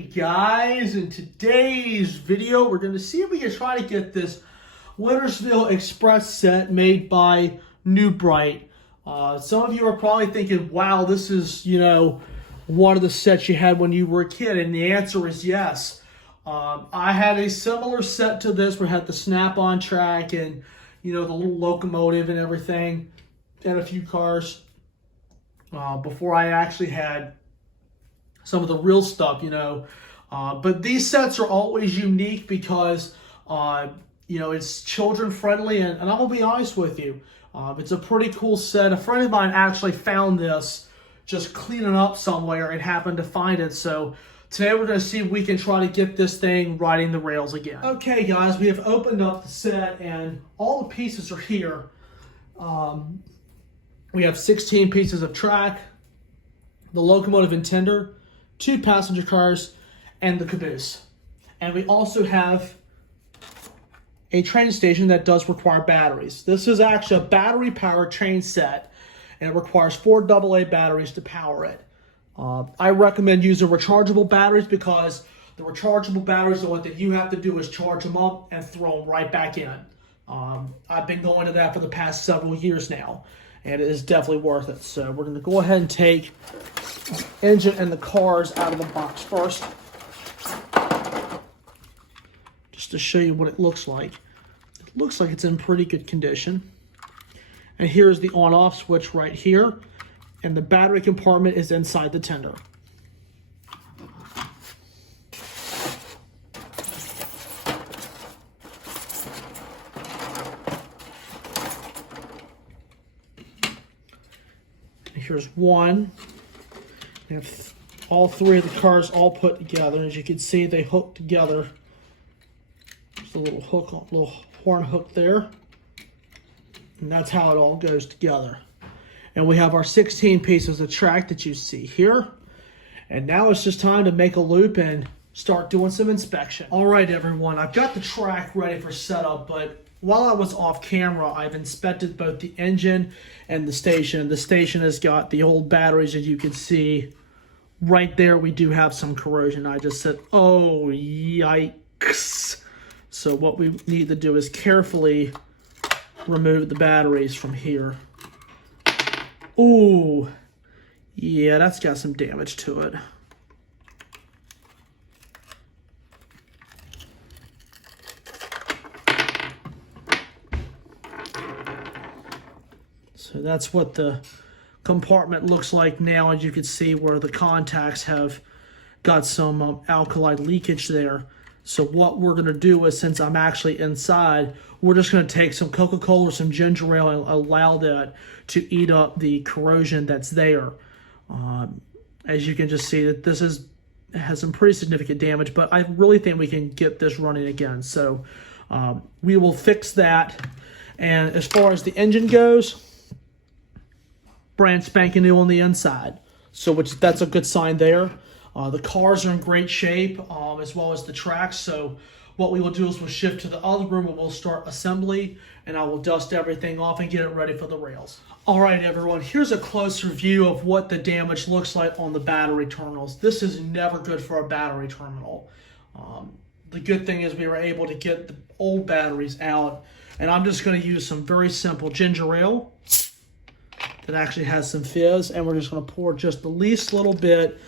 Hey guys, in today's video we're going to see if we can try to get this Wintersville Express set made by New Bright. Some of you are probably thinking, wow, this is, one of the sets you had when you were a kid, and the answer is yes. I had a similar set to this where it had the snap-on track and, the little locomotive and everything, and a few cars before I actually had some of the real stuff, but these sets are always unique because, it's children friendly, and I'm going to be honest with you, it's a pretty cool set. A friend of mine actually found this just cleaning up somewhere and happened to find it. So today we're going to see if we can try to get this thing riding the rails again. Okay guys, we have opened up the set and all the pieces are here. We have 16 pieces of track, the locomotive and tender, 2 passenger cars, and the caboose. And we also have a train station that does require batteries. This is actually a battery-powered train set, and it requires 4 AA batteries to power it. I recommend using rechargeable batteries because the rechargeable batteries, the one that you have to do is charge them up and throw them right back in. I've been going to that for the past several years now, and it is definitely worth it. So we're going to go ahead and take the engine and the cars out of the box first, just to show you what it looks like. It looks like it's in pretty good condition. And here's the on-off switch right here, and the battery compartment is inside the tender. Here's one. We have all 3 of the cars all put together. As you can see, they hook together. There's a little hook, a little horn hook there. And that's how it all goes together. And we have our 16 pieces of track that you see here. And now it's just time to make a loop and start doing some inspection. All right, everyone, I've got the track ready for setup, but while I was off camera, I've inspected both the engine and the station. The station has got the old batteries, as you can see. Right there, we do have some corrosion. I just said, oh, yikes. So what we need to do is carefully remove the batteries from here. Ooh, yeah, that's got some damage to it. So that's what the compartment looks like now. As you can see where the contacts have got some alkali leakage there. So what we're going to do is, since I'm actually inside, we're just going to take some Coca-Cola or some ginger ale and allow that to eat up the corrosion that's there. As you can just see, that this has some pretty significant damage, but I really think we can get this running again. So we will fix that. And as far as the engine goes, brand spanking new on the inside, so that's a good sign there. The cars are in great shape, as well as the tracks. So what we will do is we'll shift to the other room and we'll start assembly, and I will dust everything off and get it ready for the rails. All right, everyone, here's a closer view of what the damage looks like on the battery terminals. This is never good for a battery terminal. The good thing is we were able to get the old batteries out, and I'm just going to use some very simple ginger ale that actually has some fizz, and we're just going to pour just the least little bit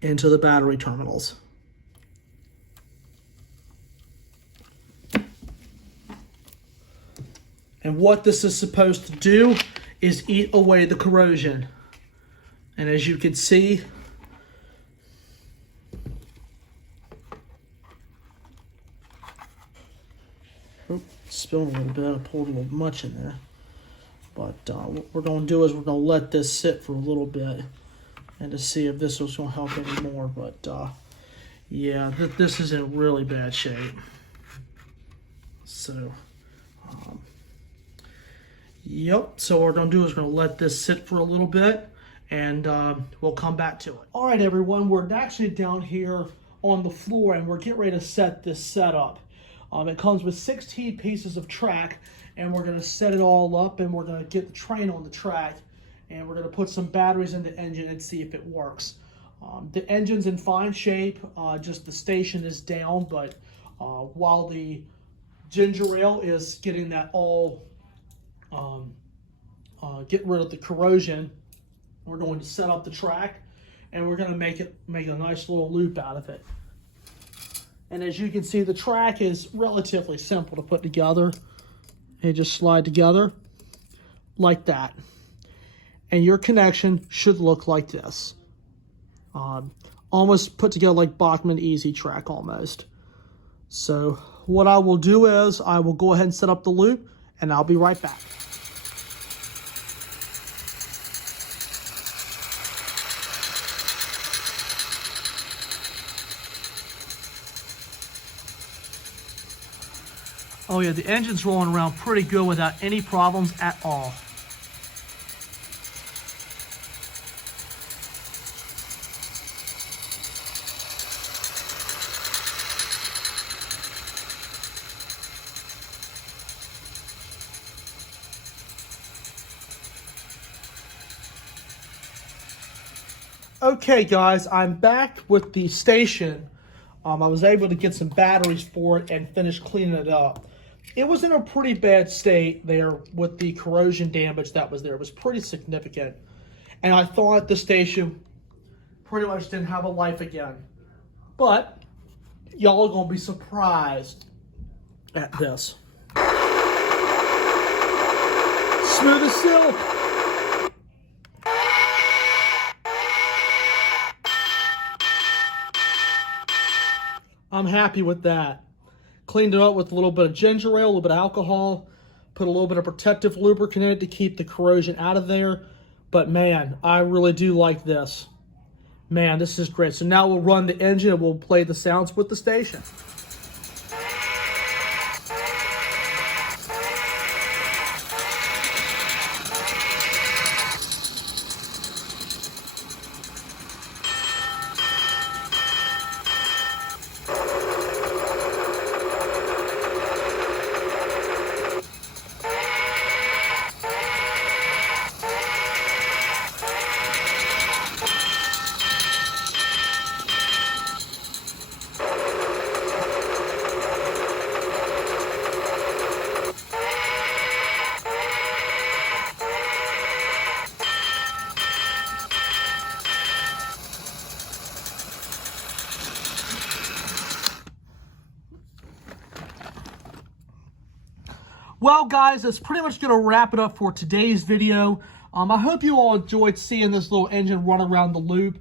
into the battery terminals. And what this is supposed to do is eat away the corrosion. And as you can see, spilled a little bit. I pulled a little much in there. But what we're going to do is we're going to let this sit for a little bit and to see if this was going to help anymore. But yeah, this is in really bad shape. So, yep. So what we're going to do is we're going to let this sit for a little bit, and we'll come back to it. All right, everyone, we're actually down here on the floor, and we're getting ready to set this set up. It comes with 16 pieces of track, and we're going to set it all up, and we're going to get the train on the track, and we're going to put some batteries in the engine and see if it works. The engine's in fine shape, just the station is down, but while the ginger ale is getting that all, get rid of the corrosion, we're going to set up the track and we're going to make a nice little loop out of it. And as you can see, the track is relatively simple to put together. And just slide together like that. And your connection should look like this. Almost put together like Bachman Easy Track almost. So what I will do is I will go ahead and set up the loop and I'll be right back. Oh yeah, the engine's rolling around pretty good without any problems at all. Okay guys, I'm back with the station. I was able to get some batteries for it and finish cleaning it up. It was in a pretty bad state there with the corrosion damage that was there. It was pretty significant. And I thought the station pretty much didn't have a life again. But y'all are going to be surprised at this. Smooth as silk. I'm happy with that. Cleaned it up with a little bit of ginger ale, a little bit of alcohol, put a little bit of protective lubricant in it to keep the corrosion out of there. But man, I really do like this. Man, this is great. So now we'll run the engine and we'll play the sounds with the station. Well, guys, that's pretty much going to wrap it up for today's video. I hope you all enjoyed seeing this little engine run around the loop.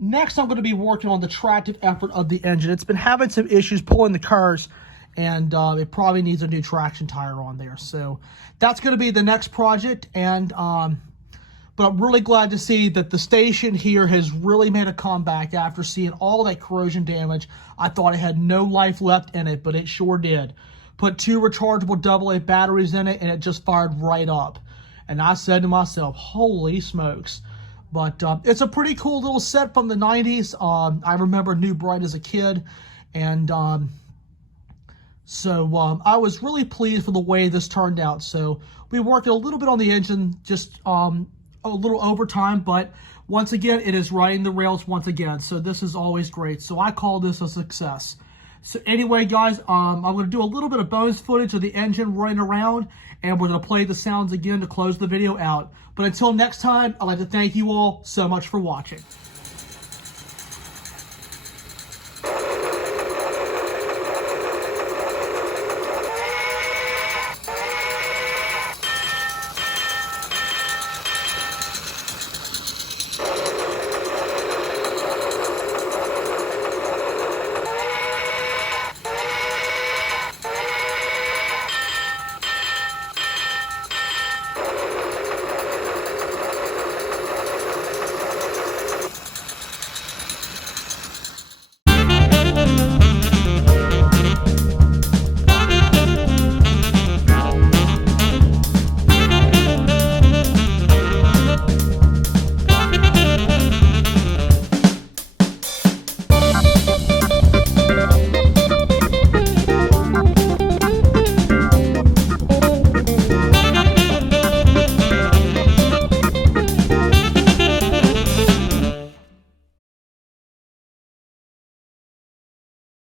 Next, I'm going to be working on the tractive effort of the engine. It's been having some issues pulling the cars, and it probably needs a new traction tire on there. So that's going to be the next project. And but I'm really glad to see that the station here has really made a comeback after seeing all that corrosion damage. I thought it had no life left in it, but it sure did. Put 2 rechargeable AA batteries in it, and it just fired right up. And I said to myself, holy smokes. But it's a pretty cool little set from the 90s. I remember New Bright as a kid. And so I was really pleased with the way this turned out. So we worked a little bit on the engine, just a little overtime. But once again, it is riding the rails once again. So this is always great. So I call this a success. So anyway, guys, I'm going to do a little bit of bonus footage of the engine running around, and we're going to play the sounds again to close the video out. But until next time, I'd like to thank you all so much for watching.